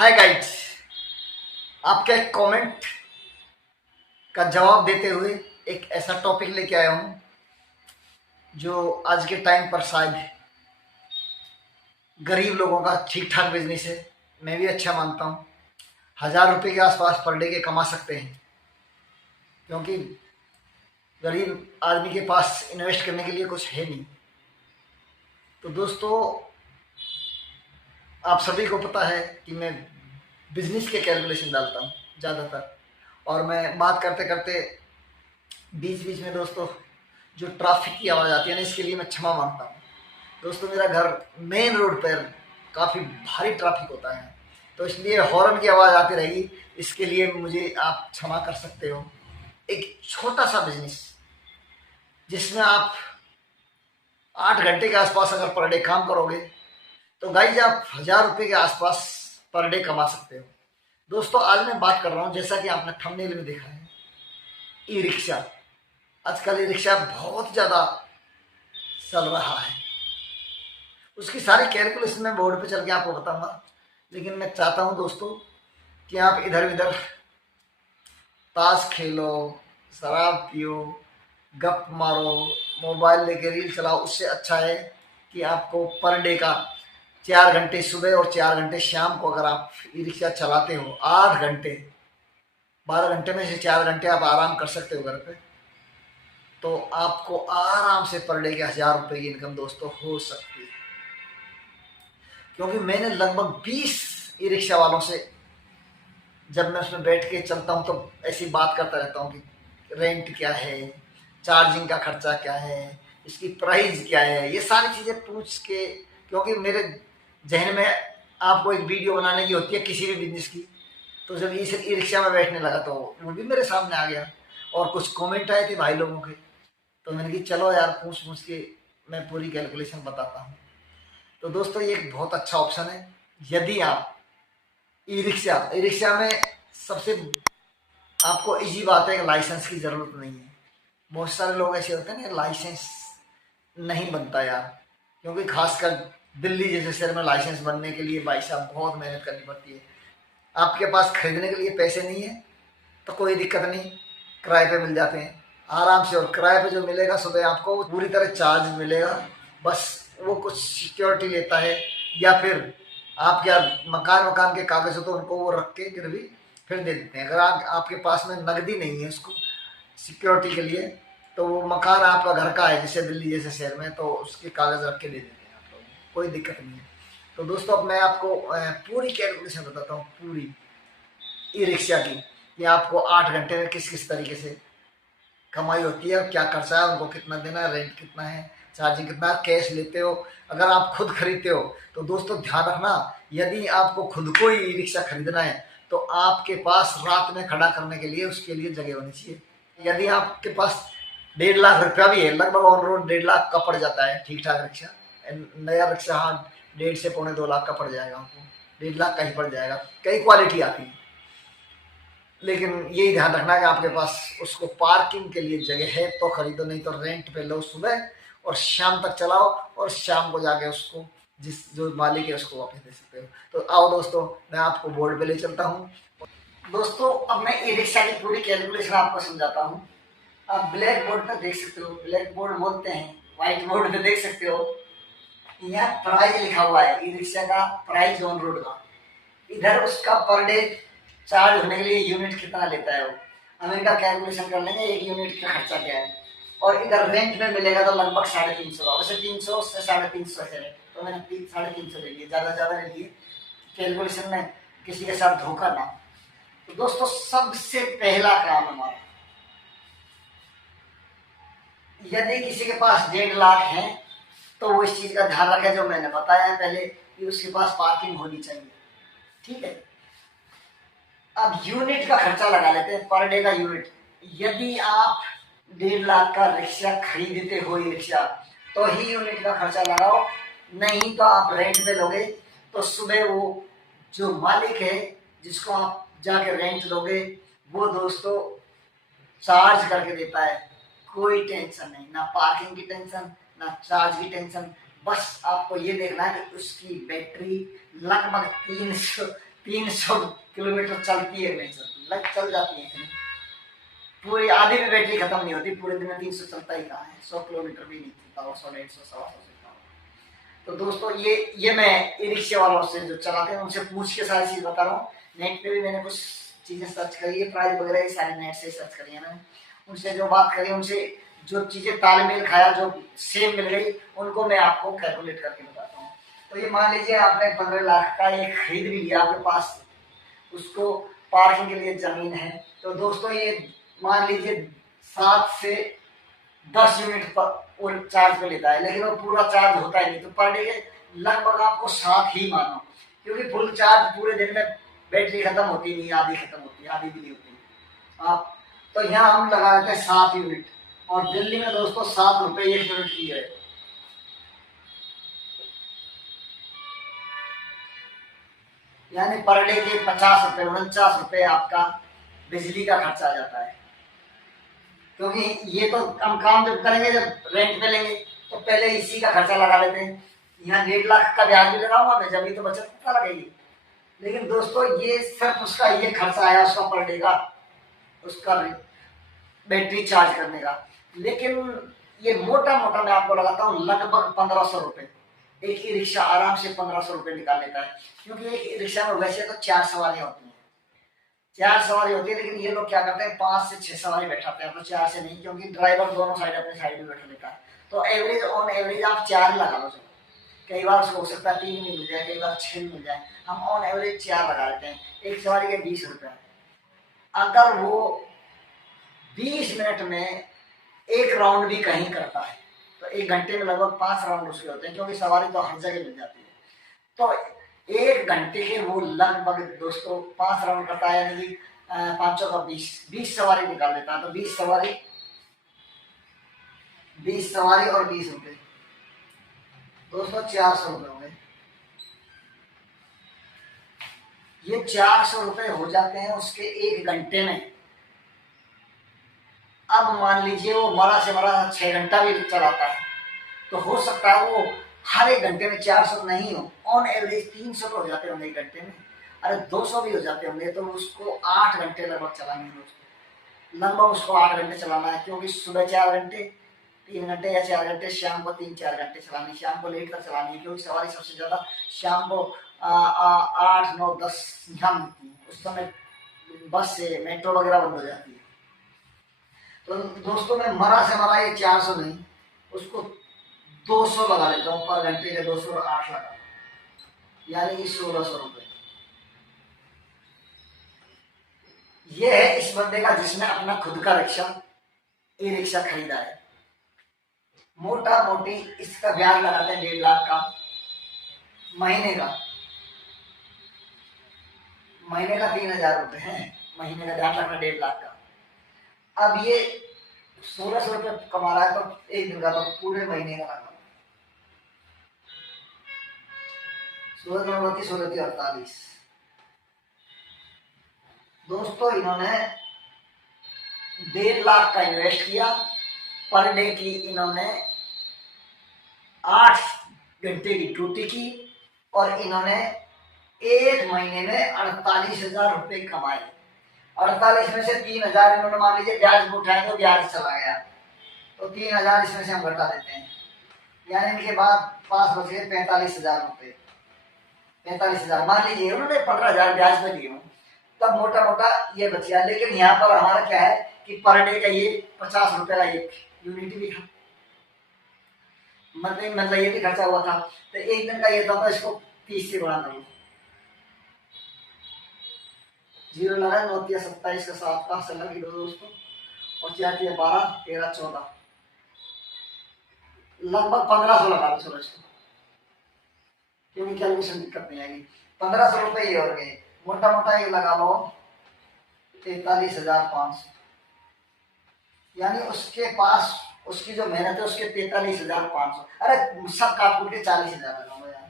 हाय guides, आपका एक comment का जवाब देते हुए एक ऐसा टॉपिक लेके आया हूँ जो आज के टाइम पर शायद गरीब लोगों का ठीक ठाक बिजनेस है। मैं भी अच्छा मानता हूँ। 1000 रुपये के आसपास पर डे के कमा सकते हैं, क्योंकि गरीब आदमी के पास इन्वेस्ट करने के लिए कुछ है नहीं। तो दोस्तों, आप सभी को पता है कि मैं बिजनेस के कैलकुलेशन डालता हूँ ज़्यादातर, और मैं बात करते करते बीच बीच में दोस्तों जो ट्रैफिक की आवाज़ आती है ना, इसके लिए मैं क्षमा मांगता हूँ। दोस्तों, मेरा घर मेन रोड पर काफ़ी भारी ट्रैफिक होता है, तो इसलिए हॉर्न की आवाज़ आती रहेगी। इसके लिए मुझे आप क्षमा कर सकते हो। एक छोटा सा बिजनेस जिसमें आप 8 घंटे के आसपास अगर पर डे काम करोगे तो गाइज आप 1000 रुपये के आसपास पर डे कमा सकते हो। दोस्तों, आज मैं बात कर रहा हूँ, जैसा कि आपने थंबनेल में देखा है, ई रिक्शा। आजकल ई रिक्शा बहुत ज़्यादा चल रहा है। उसकी सारी कैलकुलेशन मैं बोर्ड पे चल के आपको बताऊंगा, लेकिन मैं चाहता हूं दोस्तों कि आप इधर उधर ताश खेलो, शराब पियो, गप मारो, मोबाइल लेके रील चलाओ। उससे अच्छा है कि आपको पर डे का 4 घंटे सुबह और 4 घंटे शाम को अगर आप ई रिक्शा चलाते हो, 8 घंटे, 12 घंटे में से 4 घंटे आप आराम कर सकते हो घर पे, तो आपको आराम से पर डे के 1000 रुपये की इनकम दोस्तों हो सकती है। क्योंकि मैंने लगभग 20 ई रिक्शा वालों से, जब मैं उसमें बैठ के चलता हूँ तो ऐसी बात करता रहता हूँ कि रेंट क्या है, चार्जिंग का खर्चा क्या है, इसकी प्राइस क्या है, ये सारी चीज़ें पूछ के, क्योंकि मेरे जहन में आपको एक वीडियो बनाने की होती है किसी भी बिजनेस की। तो जब इस ई रिक्शा में बैठने लगा तो वो भी मेरे सामने आ गया, और कुछ कमेंट आए थे भाई लोगों के, तो मैंने कहा चलो यार, पूछ पूछ के मैं पूरी कैलकुलेशन बताता हूँ। तो दोस्तों, ये एक बहुत अच्छा ऑप्शन है। यदि आप ई रिक्शा में सबसे आपको इजी बात है कि लाइसेंस की ज़रूरत नहीं है। बहुत सारे लोग ऐसे होते हैं ना, लाइसेंस नहीं बनता यार, क्योंकि खासकर दिल्ली जैसे शहर में लाइसेंस बनने के लिए भाई साहब बहुत मेहनत करनी पड़ती है। आपके पास खरीदने के लिए पैसे नहीं है तो कोई दिक्कत नहीं, किराए पे मिल जाते हैं आराम से। और किराए पे जो मिलेगा, सुबह आपको पूरी तरह चार्ज मिलेगा, बस वो कुछ सिक्योरिटी लेता है, या फिर आप क्या मकान के कागज हो तो उनको वो रख के गिरवी फिर दे देते हैं। अगर आपके पास में नकदी नहीं है उसको सिक्योरिटी के लिए, तो वो मकान आपका घर का है जैसे दिल्ली जैसे शहर में, तो उसके कागज रख के दे देते हैं आप लोग, कोई दिक्कत नहीं है। तो दोस्तों, अब मैं आपको पूरी कैलकुलेशन बताता हूँ, पूरी ई रिक्शा की, कि आपको 8 घंटे में किस किस तरीके से कमाई होती है, क्या खर्चा है, उनको कितना देना है, रेंट कितना है, चार्जिंग कितना है, कैश लेते हो, अगर आप खुद खरीदते हो तो दोस्तों ध्यान रखना, यदि आपको खुद को ही ई रिक्शा खरीदना है तो आपके पास रात में खड़ा करने के लिए उसके लिए जगह होनी चाहिए। यदि आपके पास 1.5 लाख रुपया भी है, लगभग ऑन रोड 1.5 लाख का पड़ जाता है ठीक ठाक रिक्शा, नया रिक्शा, हाँ 1.5 से पौने 2 लाख का पड़ जाएगा आपको, 1.5 लाख का ही पड़ जाएगा, कई क्वालिटी आती है। लेकिन यही ध्यान रखना कि आपके पास उसको पार्किंग के लिए जगह है तो खरीदो, नहीं तो रेंट पे लो सुबह और शाम तक चलाओ, और शाम को जाके उसको जो मालिक है उसको वापस दे सकते हो। तो आओ दोस्तों, मैं आपको बोर्ड पे ले चलता हूँ। दोस्तों, अब मैं ई रिक्शा की पूरी कैलकुलेशन आपको समझाता हूँ। आप ब्लैक बोर्ड पर देख सकते हो, ब्लैक बोर्ड बोलते हैं, व्हाइट बोर्ड पे देख सकते हो, यहाँ प्राइस लिखा हुआ है ई रिक्शा का, प्राइस ऑन रोड का। इधर उसका पर डे चार्ज होने के लिए यूनिट कितना लेता है वो, हम इनका कैलकुलेशन कर लेंगे, एक यूनिट का खर्चा क्या है। और इधर रेंट में मिलेगा तो लगभग 350 का, वैसे 300 से 350 है रेंट, तो मैंने 350 ले लिए, ज़्यादा ले लिए, कैलकुलेशन में किसी के साथ धोखा ना। तो दोस्तों, सबसे पहला काम हमारा, यदि किसी के पास 1.5 लाख है तो वो इस चीज़ का ध्यान रखे जो मैंने बताया है पहले, कि उसके पास पार्किंग होनी चाहिए, ठीक है। अब यूनिट का खर्चा लगा लेते हैं, पर डे का यूनिट। यदि आप 1.5 लाख का रिक्शा खरीदते हो ई रिक्शा, तो ही यूनिट का खर्चा लगाओ, नहीं तो आप रेंट पे लोगे तो सुबह वो जो मालिक है जिसको आप जाके रेंट लोगे, वो दोस्तों चार्ज करके देता है। कोई टेंशन नहीं, ना पार्किंग की टेंशन, ना चार्ज की टेंशन। बस आपको ये देखना है कि उसकी बैटरी लगभग 300 किलोमीटर चलती है, नहीं चलती, लग चल जाती है इतनी, पूरी आधी भी बैटरी खत्म नहीं होती, पूरे दिन में 300 चलता ही कहाँ है, 100 किलोमीटर भी नहीं चलता, 100 150 125 चलता। तो दोस्तों ये मैं ई रिक्शे वालों से जो चलाते हैं उनसे पूछ के सारी चीज बता रहा हूँ। नेट पे भी मैंने कुछ चीजें सर्च करी है, प्राइस वगैरह सारी नेट से सर्च करी है मैंने, उनसे जो बात करी, उनसे जो चीजें तालमेल खाया, जो सेम मिल गई, उनको मैं आपको कैलकुलेट करके बताता हूँ। तो ये मान लीजिए आपने 15 लाख का एक खरीद भी लिया, आपके पास उसको पार्किंग के लिए जमीन है, तो दोस्तों ये मान लीजिए 7 से 10 यूनिट पर वो चार्ज पे लेता है, लेकिन वो पूरा चार्ज होता ही नहीं, तो पर डे के लगभग आपको 7 ही मानो, क्योंकि फुल चार्ज पूरे दिन में बैटरी खत्म होती नहीं, आधी खत्म होती है, आधी भी नहीं होती आप। तो यहाँ हम लगा देते हैं 7 यूनिट, और दिल्ली में दोस्तों 7 रुपए 1 यूनिट की है, यानी पर डे के 50 रुपए 49 रुपए आपका बिजली का खर्चा आ जाता है। क्योंकि ये तो हम काम जब करेंगे, जब रेंट पे लेंगे, तो पहले इसी का खर्चा लगा लेते हैं। यहाँ 1.5 लाख का ब्याज भी लगाऊंगा मैं, जब भी तो बचत कितना लगेगी। लेकिन दोस्तों ये सिर्फ उसका ये खर्चा आया उसका पर डे का, उसका बैटरी चार्ज करने का। लेकिन ये मोटा मोटा मैं आपको लगाता हूँ लगभग 1500 रुपए, एक ई रिक्शा आराम से 1500 रुपए निकाल लेता है। क्योंकि एक ई रिक्शा में वैसे तो 4 सवारियां होती हैं, 4 सवारी होती है, लेकिन ये लोग क्या करते हैं 5 से 6 सवारी बैठाते हैं, तो 4 से नहीं, क्योंकि ड्राइवर दोनों साइड अपने साइड में बैठा लेता है। तो एवरेज ऑन एवरेज आप 4 लगा लो, चलो कई बार उसको हो सकता है 3 भी मिल जाए, कई बार 6 मिल जाए, हम ऑन एवरेज 4 लगा लेते हैं। एक सवारी के 20 रुपए, अगर वो 20 मिनट में एक राउंड भी कहीं करता है तो 1 घंटे में लगभग 5 राउंड उसके होते हैं, क्योंकि सवारी तो हर जगह मिल जाती है। तो 1 घंटे के वो लगभग दोस्तों 5 राउंड करता है, यानी कि 5 का 20 सवारी निकाल देता है। तो 20 सवारी और 20 रुपए, दोस्तों 400 रुपए हो गए। ये 400 रुपए हो जाते हैं उसके 1 घंटे में। अब मान लीजिए वो मरा से मरा 6 घंटा भी चलाता है, तो हो सकता है वो हर 1 घंटे में 400 नहीं हो, ऑन एवरेज 300 हो जाते होंगे 1 घंटे में, अरे 200 भी हो जाते होंगे। तो उसको 8 घंटे लगभग चलानी है, लगभग उसको 8 घंटे चलाना है, क्योंकि सुबह 4 घंटे 3 घंटे या 4 घंटे, शाम को 3-4 घंटे चलानी, शाम को लेट कर चलानी है, क्योंकि सवारी सबसे ज्यादा शाम को 8, 9, 10 यहाँ मिलती है, उस समय बस से मेट्रो वगैरह बंद हो जाती है। तो दोस्तों मैं मरा से मरा ये 400 नहीं, उसको 200 लगा लेता हूँ पर घंटे के, 200 और 8 लगा, यानी कि 1600 रुपए। ये है इस बंदे का जिसने अपना खुद का रिक्शा ई रिक्शा खरीदा है। मोटा मोटी इसका ब्याज लगाते हैं 1.5 लाख का महीने का, 3000 रुपए है महीने का, ध्यान रखना 1.5 लाख का। अब ये 1600 रुपये कमा रहा है, तो 1 दिन का तो पूरे महीने का लगा 16 16 48। दोस्तों इन्होंने 1.5 लाख का इन्वेस्ट किया, पर डे की इन्होंने 8 घंटे की ड्यूटी की, और इन्होंने 1 महीने में 48,000 रुपये कमाए। 48 में से 3,000 इन्होंने मान लीजिए ब्याज उठाए, तो ब्याज चला गया, तो 3,000 इसमें से हम घटा देते हैं, यानी इनके बाद पास बचे 45,000 रुपये। 45,000 मान लीजिए उन्होंने 15,000 ब्याज पे दिए, तब मोटा मोटा ये बच गया। लेकिन यहाँ पर हमारा क्या है कि पर डे का ये 50 रुपए का एक यूनिट भी था, मतलब ये भी खर्चा हुआ था। तो 1 दिन का ये था, तो इसको 30 से गुणा करो, 0 लगा 9 या 27 का 7 का से लगी दोस्तों, और 4 या 12 13 14, लगभग 1500 लगा लो चलो इसको, क्योंकि कैलकुलेशन दिक्कत नहीं आएगी। 1500 रुपए ये हो गए, मोटा मोटा ये लगा लो 43,500, यानी उसके पास उसकी जो मेहनत है उसके 43,500, अरे सब काट कूट के 40,000 लगाओ यार।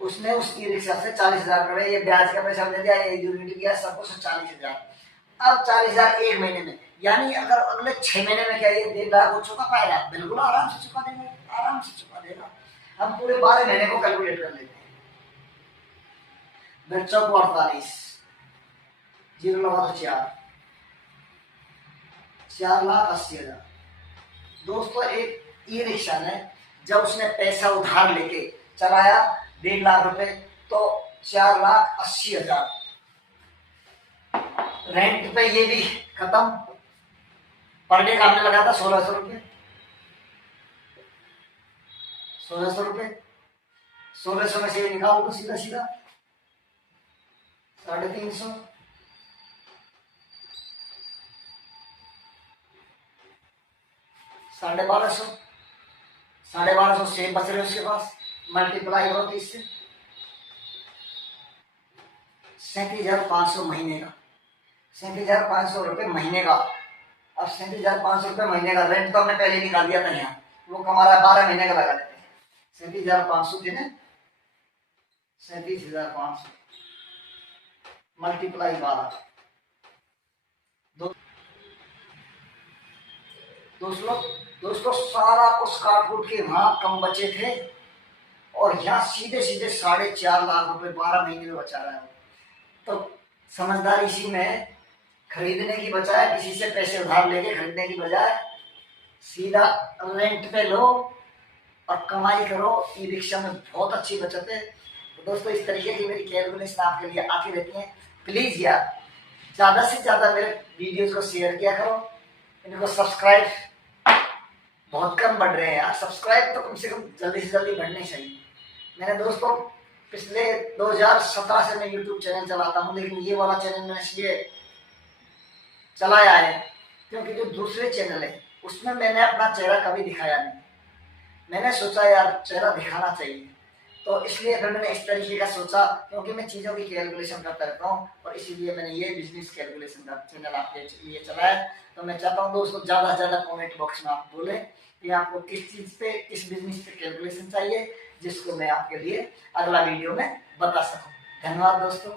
उसने उस ई रिक्शा से 40,000 करे, ये ब्याज का पैसा दे दिया, ये यूनिट किया, सब कुछ 40,000। अब 40,000 1 महीने में, यानी अगर अगले 6 महीने में क्या ये 1.5 लाख वो चुका पाएगा? बिल्कुल आराम से चुका देगा, आराम से चुका देगा। हम पूरे 12 महीने को कैलकुलेट कर लेते हैं, बच्चों को 48 जीरो लगा तो 4,80,000। दोस्तों एक ई रिक्शा ने जब उसने पैसा उधार लेके चलाया 1.5 लाख रुपए तो 4,80,000 रेंट पे ये भी खत्म। पर डे का हमने लगाया था 1,600 रुपये। 1,600 रुपये 1,600 में से निकालो तो सीधा सीधा 350, 1,250, 1,250 सेम बच रहे उसके पास। मल्टीप्लाई करो 30 से 37,500 महीने का। 37,500 रुपये महीने का। अब 37,500 रुपये महीने का रेंट तो हमने पहले निकाल दिया था यहाँ, वो कमा रहा है 12 महीने का लगा देते हैं। 37,500 दिन है 37,500 मल्टीप्लाई 12। दोस्तों सारा कुछ काट कूट के वहां कम बचे थे और यहाँ सीधे सीधे 4.5 लाख रुपए 12 महीने में बचा रहा है। तो समझदारी इसी में खरीदने की बजाय, किसी से पैसे उधार लेके खरीदने की बजाय सीधा रेंट पे लो और कमाई करो। ई रिक्शा में बहुत अच्छी बचत है। तो दोस्तों इस तरीके की मेरी कैलकुलेशन आपके लिए आती रहती है। प्लीज यार ज्यादा से ज्यादा मेरे वीडियोस को शेयर किया करो। इनको सब्सक्राइब बहुत कम बढ़ रहे हैं यार, सब्सक्राइब तो कम से कम जल्दी से जल्दी बढ़ने चाहिए। मैंने दोस्तों पिछले 2017 से मैं यूट्यूब चैनल चलाता हूँ, लेकिन ये वाला चैनल मैंने इसलिए चलाया है क्योंकि जो दूसरे चैनल है उसमें मैंने अपना चेहरा कभी दिखाया नहीं। मैंने सोचा यार चेहरा दिखाना चाहिए, तो इसलिए फिर मैंने इस तरीके का सोचा, क्योंकि मैं चीज़ों की कैलकुलेशन करता रहता हूँ और इसीलिए मैंने ये बिजनेस कैलकुलेशन का चैनल आपके लिए चलाया। तो मैं चाहता हूँ दोस्तों ज़्यादा से ज़्यादा कमेंट बॉक्स में आप बोलें कि आपको किस चीज़ पे, किस बिजनेस पे कैलकुलेशन चाहिए, जिसको मैं आपके लिए अगला वीडियो में बता सकूँ। धन्यवाद दोस्तों।